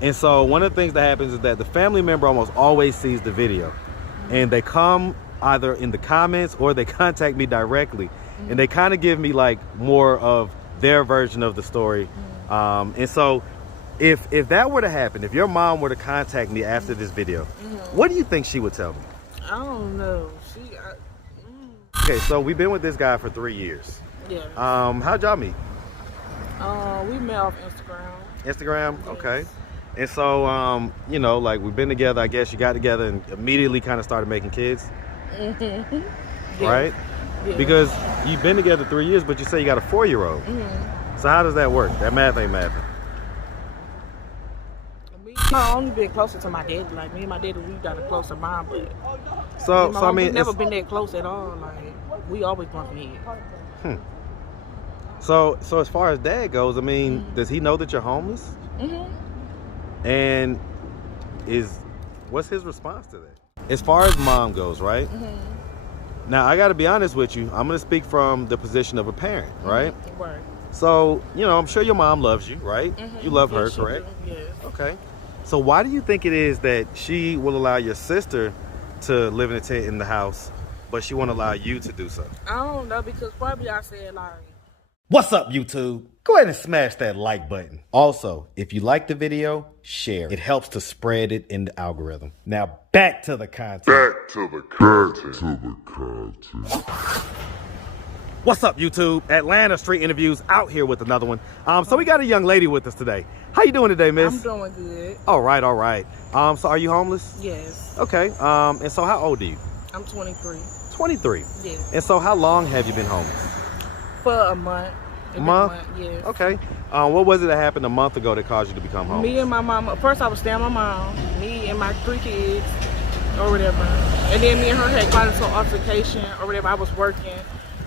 And so one of the things that happens is that the family member almost always sees the video, and they come either in the comments or they contact me directly, and they kind of give me like more of their version of the story. And so if that were to happen, if your mom were to contact me after this video, what do you think she would tell me? I don't know. Okay, so we've been with this guy for 3 years. Yeah. How'd y'all meet? We met off Instagram. Instagram? Yes. Okay. And so, you know, like we've been together, I guess you got together and immediately kind of started making kids. Yes. Right? Yes. Because you've been together 3 years, but you say you got a 4-year-old. So how does that work? That math ain't mathing. I only been closer to my daddy. Like me and my daddy, we got a closer bond, but So I mean, we've never been that close at all. Like we always bump heads. So as far as dad goes, I mean, does he know that you're homeless? And what's his response to that? As far as mom goes, right? Now I got to be honest with you. I'm gonna speak from the position of a parent, right? Right. So you know, I'm sure your mom loves you, right? You love her, correct? Yes. Okay. So why do you think it is that she will allow your sister to live in a tent in the house, but she won't allow you to do so? I don't know, because probably I said like, What's up, YouTube? Go ahead and smash that like button. Also, if you like the video, share. It helps to spread it in the algorithm. Now, back to the content. What's up, YouTube? Atlanta Street Interviews out here with another one. So we got a young lady with us today. How you doing today, miss? I'm doing good. All right, all right. So are you homeless? Yes. Okay. And so how old are you? I'm 23. 23. Yes. And so how long have you been homeless? For a month. A month? Yes. Okay. What was it that happened a month ago that caused you to become homeless? Me and my mama. First, I was staying with my mom. Me and my 3 kids, or whatever. And then me and her had got into an altercation, or whatever. I was working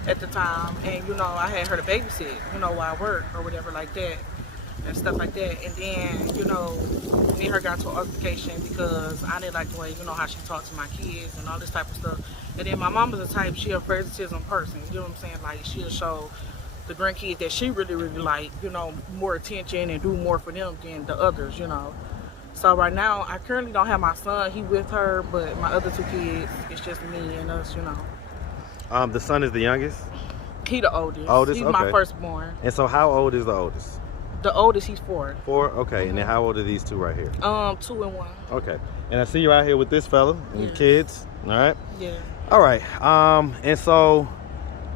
at the time, and you know, I had her to babysit. You know, while I worked, or whatever, like that, and stuff like that. And then, you know, me and her got into an altercation because I didn't like the way, you know, how she talked to my kids and all this type of stuff. And then my mom was the type, she a favoritism person. You know what I'm saying? Like, she'll show the grandkids that she really, really like, you know, more attention and do more for them than the others, you know. So right now, I currently don't have my son. He with her, but my other 2 kids, it's just me and us, you know. The son is the youngest? He the oldest. Oldest? He's Okay. my firstborn. And so how old is the oldest? The oldest, he's 4. 4? Okay. And then how old are these 2 right here? 2 and 1. Okay. And I see you out here with this fella and Yes. kids. All right? Yeah. All right. And so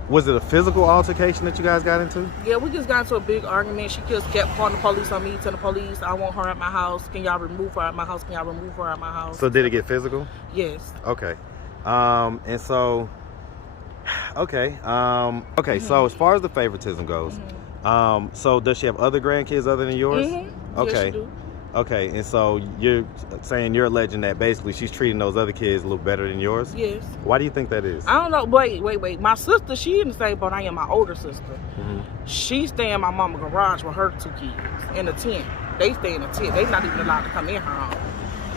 was it a physical altercation that you guys got into? Yeah, we just got into a big argument. She just kept calling the police on me, telling the police, I want her at my house. Can y'all remove her at my house? Can y'all remove her at my house? So did it get physical? Yes. Okay. And so, okay. Okay, so as far as the favoritism goes, so does she have other grandkids other than yours? Okay. Yes, she do. Okay, and so you're saying, you're alleging that basically she's treating those other kids a little better than yours? Yes. Why do you think that is? I don't know. Wait. My sister, she in the same boat I am, my older sister. She stay in my mama's garage with her 2 kids in a tent. They stay in a tent. They not even allowed to come in her home.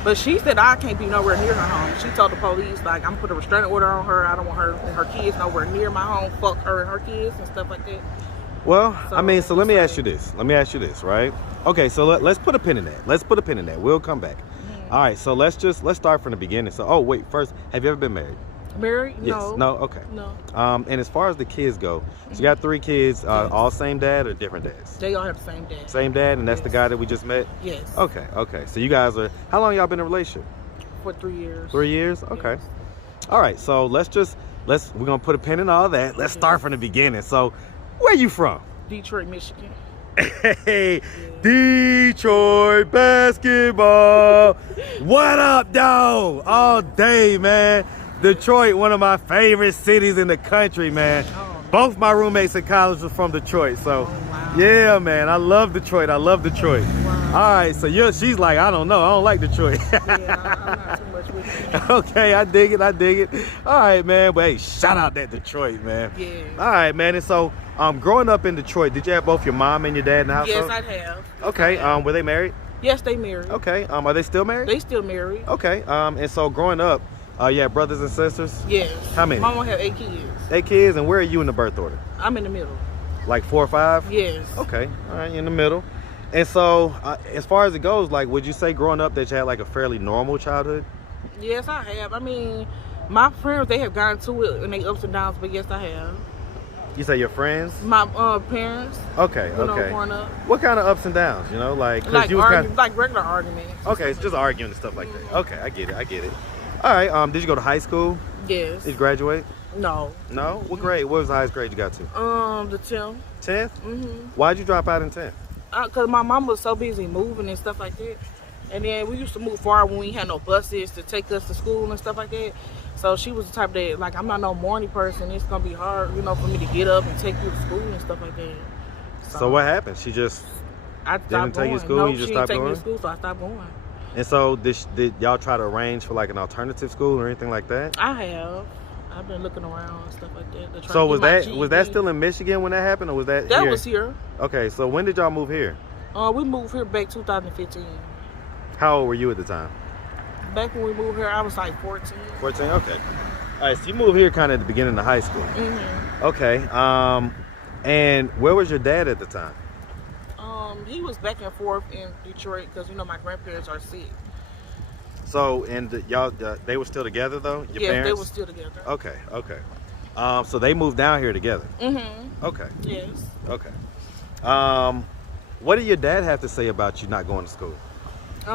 But she said I can't be nowhere near her home. She told the police, like, I'm gonna put a restraining order on her. I don't want her and her kids nowhere near my home. Fuck her and her kids and stuff like that. Well, I mean, so let me ask you this. Right? Okay, so let's put a pin in that. We'll come back. All right, so let's start from the beginning. So, oh, wait, first, have you ever been married? Married? Yes. No. No? Okay. No. And as far as the kids go, so you got 3 kids, all same dad or different dads? They all have the same dad. Same dad, and that's the guy that we just met? Yes. Okay. So you guys are, how long y'all been in a relationship? For 3 years. 3 years? Okay. Yes. All right, so we're gonna put a pin in all that. Let's start from the beginning. So, where you from? Detroit, Michigan. Hey, Detroit basketball. What up, dog? All day, man. Detroit, one of my favorite cities in the country, man. Both my roommates in college were from Detroit, so wow. Yeah, man. I love Detroit. Wow. All right, so she's like, I don't know. I don't like Detroit. Yeah, I'm not too much with it. Okay, I dig it. All right, man. But hey, shout out that Detroit, man. Yeah. All right, man. And so, growing up in Detroit, did you have both your mom and your dad in the household? Yes, I have. Okay. Were they married? Yes, they married. Okay. Are they still married? They still married. Okay. And so growing up, you had brothers and sisters? Yes. How many? Mama have 8 kids. 8 kids, and where are you in the birth order? I'm in the middle. Like 4 or 5? Yes. Okay. All right, in the middle. And so, as far as it goes, like, would you say growing up that you had like a fairly normal childhood? Yes, I have. I mean, my friends, they have gone to it and they ups and downs, but yes, I have. You say your friends? My parents. Okay, You know, okay. growing up. What kind of ups and downs? You know, like, 'cause Like, you was kind like regular arguments. okay, it's just arguing and stuff like that. Okay, I get it. All right. Did you go to high school? Yes. Did you graduate? No. No. What grade? What was the highest grade you got to? The 10th. 10th. Why'd you drop out in 10th? Cause my mom was so busy moving and stuff like that, and then we used to move far when we had no buses to take us to school and stuff like that. So she was the type that, like, I'm not no morning person. It's gonna be hard, you know, for me to get up and take you to school and stuff like that. So what happened? She just I didn't take you to school. No, You just she stopped didn't take going. me to school, so I stopped going. And so did y'all try to arrange for like an alternative school or anything like that? I have. I've been looking around and stuff like that. To try So to was get my that GED. still in Michigan when that happened, or was that That here? was here. Okay, so when did y'all move here? We moved here back 2015. How old were you at the time? Back when we moved here, I was like 14. 14. Okay. All right, so you moved here kind of at the beginning of high school. Okay. And where was your dad at the time? He was back and forth in Detroit because, you know, my grandparents are sick. So, and y'all, they were still together though? Your Yes, parents? they were still together. Okay. So they moved down here together. Okay. Yes. Okay. What did your dad have to say about you not going to school?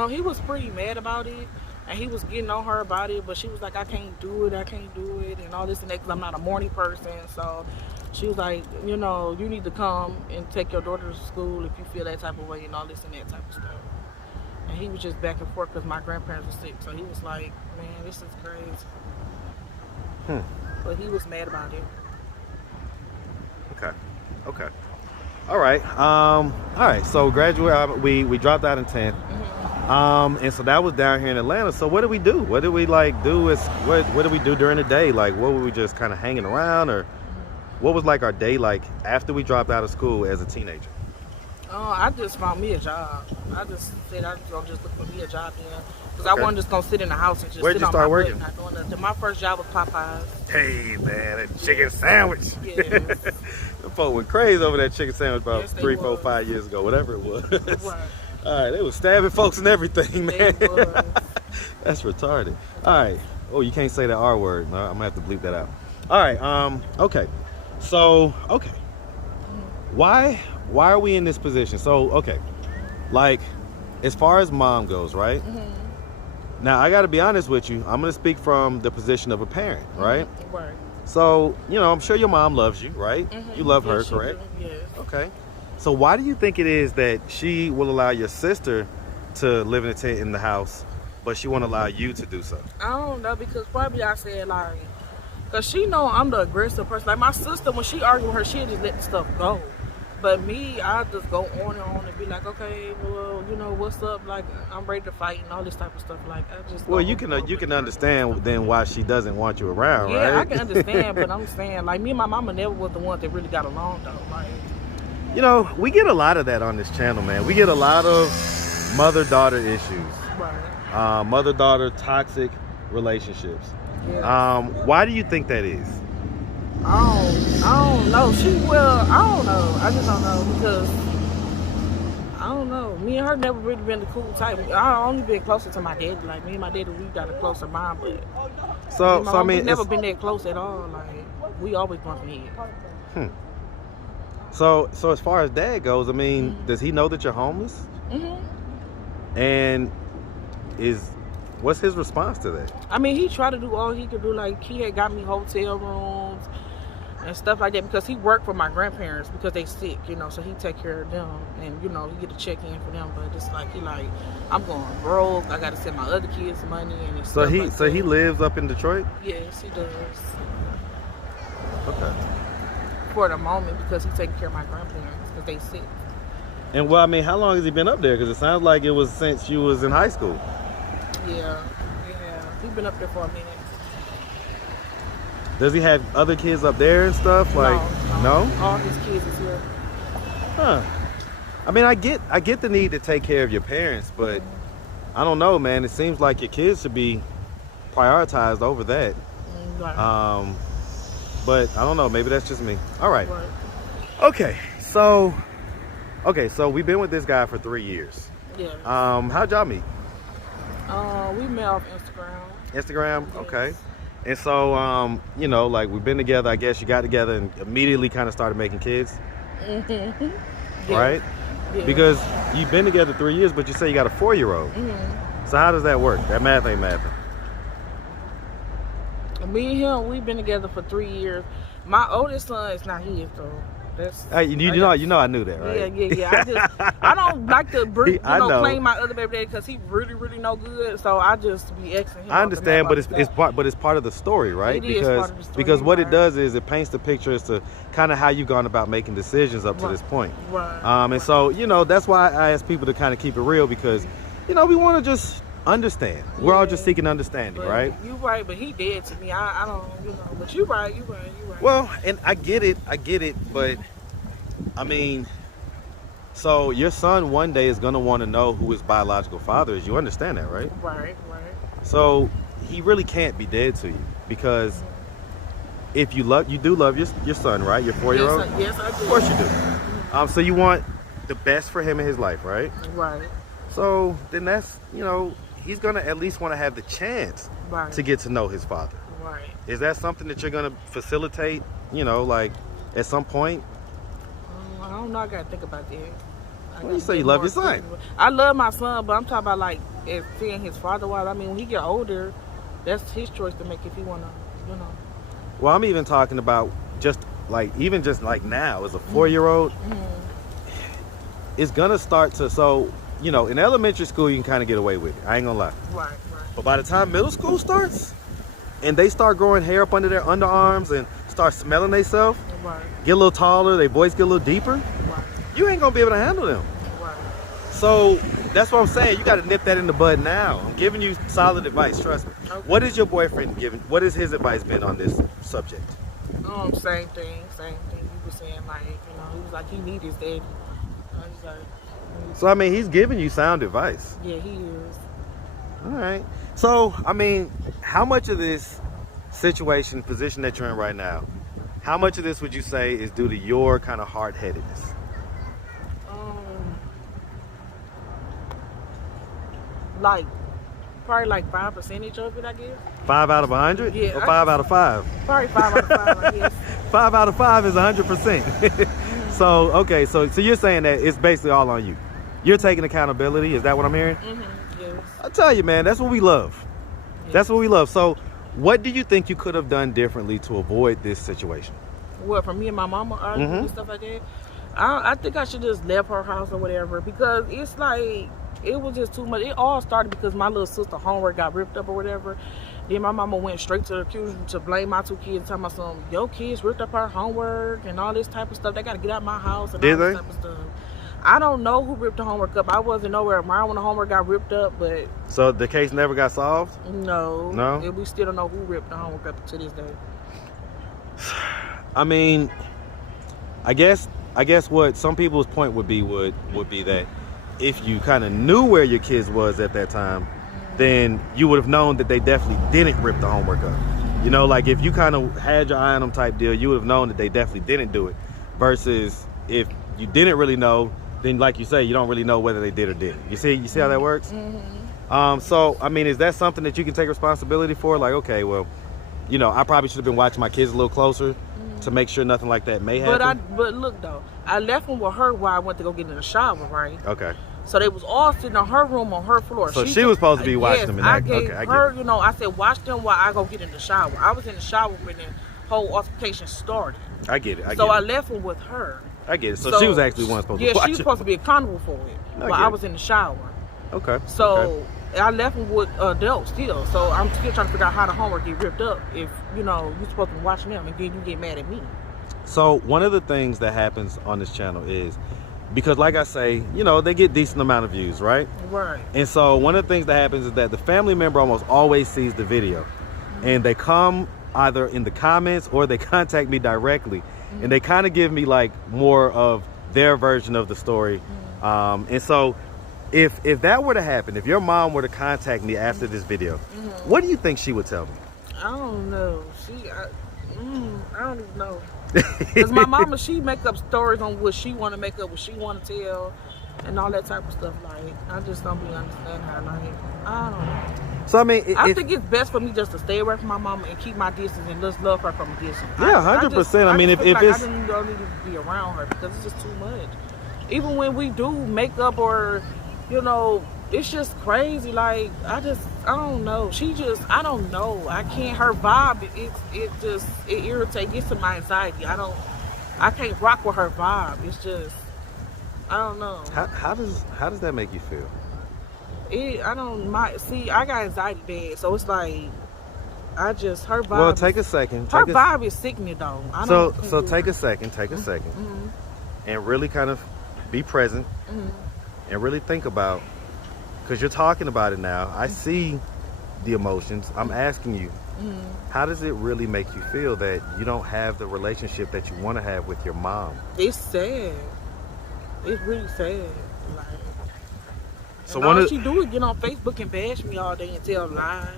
He was pretty mad about it, and he was getting on her about it, but she was like, I can't do it, and all this and that, because I'm not a morning person. So she was like, you know, you need to come and take your daughter to school if you feel that type of way and all this and that type of stuff. And he was just back and forth because my grandparents were sick. So he was like, man, this is crazy. But he was mad about it. Okay. All right. So graduate. We dropped out in 10th. And so that was down here in Atlanta. So what did we do? What did we like do? What did we do during the day? Like, what were we just kind of hanging around, or what was like our day like after we dropped out of school as a teenager? I just found me a job. I just said I was gonna just look for me a job then, because I wasn't just gonna sit in the house and just Where'd sit you on start my working? butt not doing nothing. My first job was Popeyes. Hey man, that chicken sandwich. Yes. The folk went crazy over that chicken sandwich about Yes, they 3, 4, was. 5 years ago, whatever it was. Right. All right, they was stabbing folks and everything, man. They was. That's retarded. All right. Oh, you can't say the R word. No, I'm gonna have to bleep that out. All right. Okay. So, okay. Why are we in this position? So, okay. Like, as far as mom goes, right? Now, I got to be honest with you. I'm gonna speak from the position of a parent, right? Right. So, you know, I'm sure your mom loves you, right? You love her, Yes, she correct? do. Yes. Okay. So why do you think it is that she will allow your sister to live in a tent in the house, but she won't allow you to do so? I don't know, because probably I said like, cause she know I'm the aggressive person. Like my sister, when she argue with her, she'll just let the stuff go. But me, I just go on and be like, okay, well, you know, what's up? Like, I'm ready to fight and all this type of stuff. Like, I just. Well, go you can over it. understand then why she doesn't want you around, Yeah, right? I can understand, but I'm saying, like, me and my mama never was the one that really got along though. Like, You know, we get a lot of that on this channel, man. We get a lot of mother-daughter issues, right. mother-daughter toxic relationships. Yeah. Why do you think that is? I don't know. I don't know. I just don't know, because I don't know. Me and her never really been the cool type. I only been closer to my daddy. Like, me and my daddy, we got a closer bond, but So I mean, we never been that close at all. Like, we always bumping heads. So as far as dad goes, I mean, does he know that you're homeless? And what's his response to that? I mean, he tried to do all he could do. Like, he had got me hotel rooms and stuff like that, because he worked for my grandparents because they sick, you know, so he take care of them, and, you know, he get a check in for them. But it's like, I'm going broke. I got to send my other kids money and So stuff he lives up in Detroit? Yes, he does. Okay. For the moment, because he's taking care of my grandparents because they sick. And well, I mean, how long has he been up there? Because it sounds like it was since you was in high school. Yeah. He's been up there for a minute. Does he have other kids up there and stuff? Like, no? All his kids is here. Huh. I mean, I get the need to take care of your parents, but I don't know, man. It seems like your kids should be prioritized over that. Right. But I don't know. Maybe that's just me. All right. Right. Okay. So Okay, so we've been with this guy for 3 years. Yeah. How'd y'all meet? We met off Instagram. Instagram? Yes. Okay. And so, you know, like we've been together, I guess you got together and immediately kind of started making kids, Mm-hmm. right? Yeah. Because you've been together 3 years, but you say you got a 4-year-old. Mm-hmm. So how does that work? That math ain't mathing. Me and him, we've been together for 3 years. My oldest son is not his though. That's Hey, you know I knew that, right? Yeah. I don't like to I know. claim my other baby daddy because he really no good. So I just be asking him. I understand, but it's part of the story, right? It is part of the story, because what right. it does is it paints the picture as to kind of how you've gone about making decisions up to this point. Right. And so, you know, that's why I ask people to kind of keep it real because, you know, we want to just understand. We're all just seeking understanding, But right? You right, but he dead to me. I don't, but you right. Well, and I get it, but I mean, so your son one day is gonna want to know who his biological father is. You understand that, right? Right. So he really can't be dead to you because if you do love your son, right? Your 4-year-old. Yes, I do. Of course you do. So you want the best for him in his life, right? Right. So then that's, you know, he's gonna at least want to have the chance to get to know his father. Right. Is that something that you're gonna facilitate? You know, like at some point. I don't know. I gotta think about that. When you say you love your son, I love my son, but I'm talking about like as seeing his father. Wise. I mean, when he get older, that's his choice to make if he wanna, Well, I'm even talking about just like now as a 4-year-old, it's gonna start to. So you know, in elementary school you can kind of get away with it. I ain't gonna lie. Right. But by the time middle school starts, and they start growing hair up under their underarms and start smelling themselves, Right. get a little taller, their voice get a little deeper, Right. you ain't gonna be able to handle them. Right. So that's what I'm saying. You got to nip that in the bud now. I'm giving you solid advice. Trust me. Okay. What is your boyfriend giving? What is his advice been on this subject? Same thing. He was saying like, he was like he need his daddy. I was like, So I mean, he's giving you sound advice. yeah, he is. All right. So I mean, how much of this position that you're in right now, how much of this would you say is due to your kind of hard-headedness? Like probably like 5% of it, I guess. 5 out of 100? Yeah, Or 5 out of 5? Probably 5 out of 5, I guess. 5 out of 5 is 100%. So okay, so you're saying that it's basically all on you. You're taking accountability. Is that what I'm hearing? Yes. I tell you, man, that's what we love. Yes. That's what we love. So, what do you think you could have done differently to avoid this situation? What, for me and my mama arguing and stuff like that? I think I should just left her house or whatever because it's like it was just too much. It all started because my little sister homework got ripped up or whatever. Then my mama went straight to the accuser to blame my 2 kids, telling my son, your kids ripped up our homework and all this type of stuff. They got to get out of my house and Did all this they? type of stuff. I don't know who ripped the homework up. I wasn't nowhere around when the homework got ripped up, but So the case never got solved? no. No? We still don't know who ripped the homework up to this day. I mean, I guess what some people's point would be that if you kind of knew where your kids was at that time, then you would have known that they definitely didn't rip the homework up. You know, like if you kind of had your eye on them type deal, you would have known that they definitely didn't do it. Versus if you didn't really know, then like you say, you don't really know whether they did or didn't. You see how that works? So I mean, is that something that you can take responsibility for? Like, okay, well, you know, I probably should have been watching my kids a little closer to make sure nothing like that may happen. But look though, I left them with her while I went to go get in the shower, right? Okay. So they was all sitting on her room on her floor. So she was supposed to be watching them in that. I gave Okay, I her, get it. I said, watch them while I go get in the shower. I was in the shower when the whole altercation started. I get it. I left them with her. I get it. So she was actually one supposed to watch she was supposed to be accountable for it while I was in the shower. Okay. So I left them with adults still. So I'm still trying to figure out how the homework get ripped up if, you're supposed to be watching them and then you get mad at me. So one of the things that happens on this channel is, because like I say, they get decent amount of views, right? Right. And so one of the things that happens is that the family member almost always sees the video. And they come either in the comments or they contact me directly. And they kind of give me like more of their version of the story. And so if that were to happen, if your mom were to contact me after this video, what do you think she would tell me? I don't know. I don't even know. Because my mama, she make up stories on what she want to make up, what she want to tell, and all that type of stuff. Like, I just don't be understanding her. Like, I don't know. So I mean, I think it's best for me just to stay away from my mama and keep my distance and just love her from a distance. Yeah, 100%. I mean, if it's, I don't need to be around her because it's just too much. Even when we do makeup or, you know, it's just crazy. Like, I don't know. I don't know. I can't. Her vibe, it irritates. Gets to my anxiety. I can't rock with her vibe. It's just, I don't know. How does that make you feel? I got anxiety bad, so it's like her vibe. Well, take a second. Her vibe is sickening though. So take a second, mm-hmm. and really kind of be present, Mm-hmm. and really think about, because you're talking about it now. I see the emotions. I'm asking you, how does it really make you feel that you don't have the relationship that you want to have with your mom? It's sad. It's really sad. Like. So and all she do is get on Facebook and bash me all day and tell lies.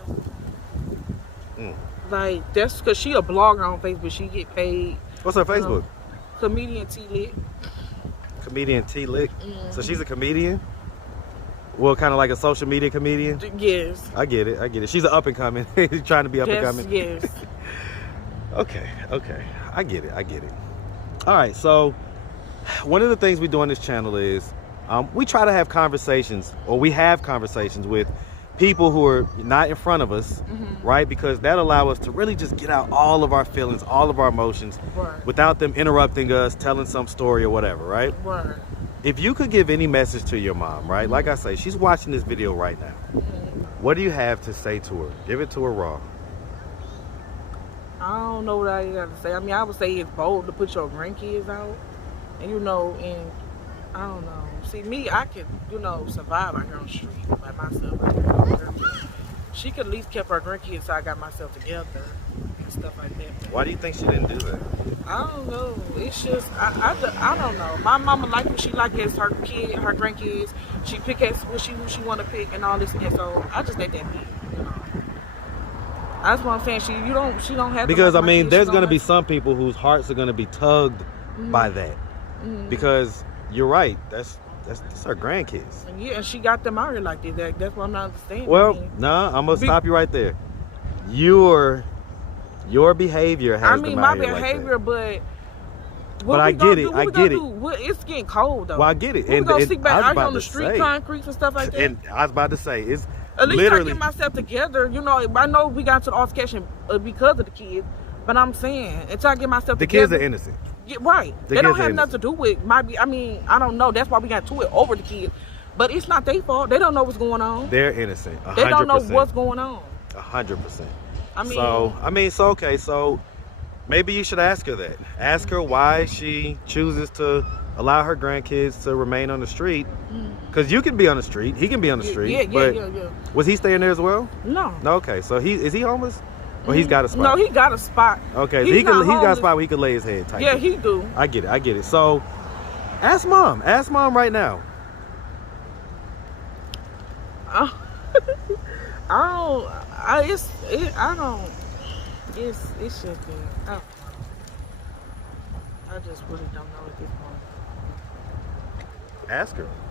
Like, that's because she a blogger on Facebook. She get paid. What's her Facebook? Comedian T Lit. Comedian T Lit. So she's a comedian? Well, kind of like a social media comedian? Yes. I get it. She's an up and coming. Trying to be up and coming. Yes. Okay. I get it. All right, so one of the things we do on this channel is we try to have conversations, or we have conversations with people who are not in front of us, right? Because that allows us to really just get out all of our feelings, all of our emotions, without them interrupting us, telling some story or whatever, right? Right. If you could give any message to your mom, right? Like I say, she's watching this video right now. What do you have to say to her? Give it to her raw. I don't know what I got to say. I mean, I would say it's bold to put your grandkids out, and and I don't know. See, me, I could, survive out here on the street by myself. She could at least kept her grandkids so I got myself together and stuff like that. Why do you think she didn't do that? I don't know. It's just, I don't know. My mama like what she like as her grandkids. She pick as who she want to pick and all this and that. So I just let that be. That's what I'm saying. She don't have. Because I mean, there's gonna be some people whose hearts are gonna be tugged by that. Because you're right. That's her grandkids. Yeah, and she got them out here like this. That's what I'm not understanding. Well, I'm gonna stop you right there. Your behavior has them out here like that. But I get it. It's getting cold though. Well, I get it. We gonna sit back out on the street, concrete and stuff like that. And I was about to say, it's at least literally. I get myself together. I know we got to the altercation because of the kids, but I'm saying until I get myself together. The kids are innocent. Yeah, right. They don't have nothing to do with I don't know. That's why we got to it over the kids. But it's not their fault. They don't know what's going on. They're innocent. 100%. They don't know what's going on. 100%. So okay. So maybe you should ask her that. Ask her why she chooses to allow her grandkids to remain on the street. Because you can be on the street. He can be on the street. Yeah. Was he staying there as well? No. Okay. So is he homeless? Well, he's got a spot. No, he got a spot. Okay, so he got a spot where he could lay his head tight. Yeah, he do. I get it. So, ask mom right now. It's just I just really don't know at this point.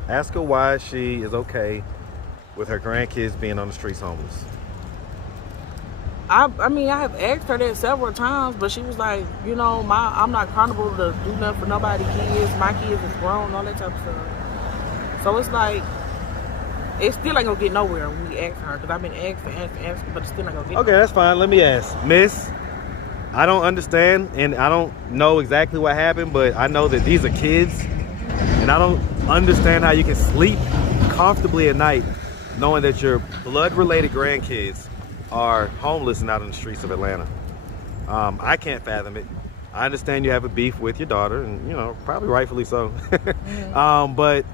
Ask her why she is okay with her grandkids being on the streets homeless. I have asked her that several times, but she was like, I'm not accountable to do nothing for nobody's kids. My kids is grown, all that type of stuff. So it's like, it still ain't gonna get nowhere when we ask her, because I've been asking, but it still ain't gonna get nowhere. That's fine. Let me ask. Miss, I don't understand, and I don't know exactly what happened, but I know that these are kids, and I don't understand how you can sleep comfortably at night knowing that your blood-related grandkids are homeless and out on the streets of Atlanta. I can't fathom it. I understand you have a beef with your daughter, and probably rightfully so. But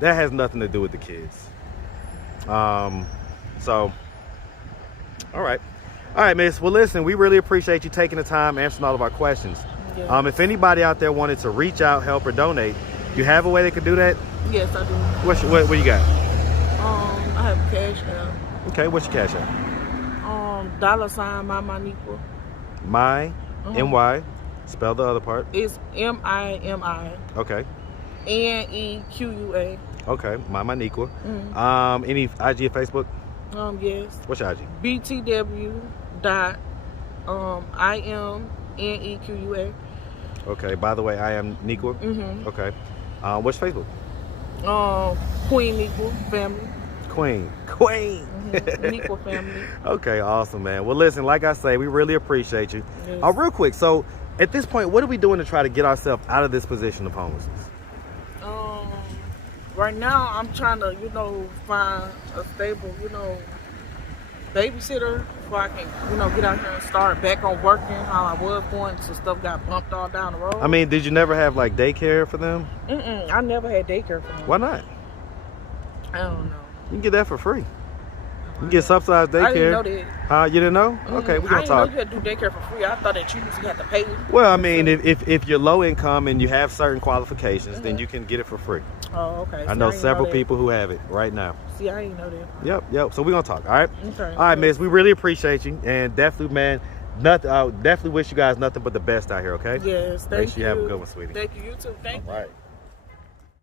that has nothing to do with the kids. So, all right, miss. Well, listen, we really appreciate you taking the time answering all of our questions. Yes. If anybody out there wanted to reach out, help, or donate, you have a way they could do that? Yes, I do. What you got? I have Cash App. Okay, what's your Cash App? $, miminequa. My, NY. Spell the other part. It's miminequa. Okay. Okay. Miminequa. Any IG or Facebook? Yes. What's your IG? btw.imnequa. Okay. By the way, I am Nequa. Okay. What's Facebook? Queen Nequa family. Queen. Nequa family. Okay, awesome, man. Well, listen, like I say, we really appreciate you. Yes. Real quick, so at this point, what are we doing to try to get ourselves out of this position of homelessness? Right now, I'm trying to, find a stable, babysitter before I can, get out here and start back on working how I was going. So stuff got bumped all down the road. I mean, did you never have like daycare for them? I never had daycare for them. Why not? I don't know. You can get that for free. You can get subsidized daycare. I didn't know that. You didn't know? Okay, we're gonna talk. I didn't know you had to do daycare for free. I thought that you usually had to pay. Well, I mean, if you're low income and you have certain qualifications, then you can get it for free. Oh, okay. I know several people who have it right now. See, I didn't know that. Yep. So we're gonna talk. All right. Okay. All right, miss. We really appreciate you, and definitely, man. Definitely wish you guys nothing but the best out here. Okay. Yes. Make sure you have a good one, sweetie. Thank you. You too. Thank you. All right.